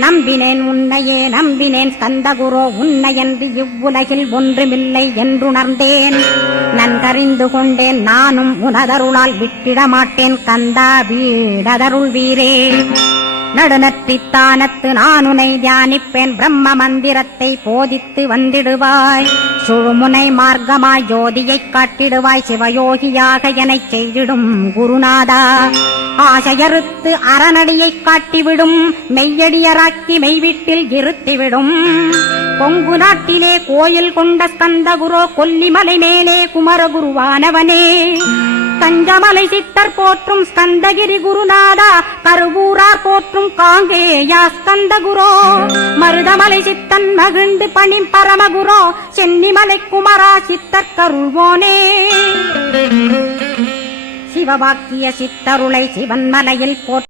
நம்பினேன் உன்னையே நம்பினேன் ஸ்கந்தகுரோ உன்னையன்று இவ்வுலகில் ஒன்றுமில்லை என்றுணர்ந்தேன். நன்கறிந்து கொண்டேன் நானும் உனதருளால் விட்டிட மாட்டேன் கந்தா வீடதருள் வீரே. நடுநற்றித்தானத்து நானுனை தியானிப்பேன் பிரம்ம மந்திரத்தை போதித்து வந்திடுவாய். சுழுமுனை மார்க்கமாய் ஜோதியைக் காட்டிடுவாய் சிவயோகியாக எனச் செய்திடும் குருநாதா. ஆசையறுத்து அறநடியைக் காட்டிவிடும் மெய்யடியராக்கி மெய்வீட்டில் இருத்திவிடும். கொங்கு நாட்டிலே கோயில் கொண்ட ஸ்கந்தகுரோ கொல்லிமலை மேலே குமரகுருவானவனே. கஞ்சமலை சித்தர் போற்றும் ஸ்கந்தகிரி குருநாதா கருவூரார் போற்றும் காங்கேயா ஸ்கந்தகுரோ. மருதமலை சித்தன் மகிழ்ந்து பணிம் பரமகுரோ சென்னிமலை குமரா சித்தர் கருள்வோனே. சிவவாக்கிய சித்தருளை சிவன்மலையில் போற்ற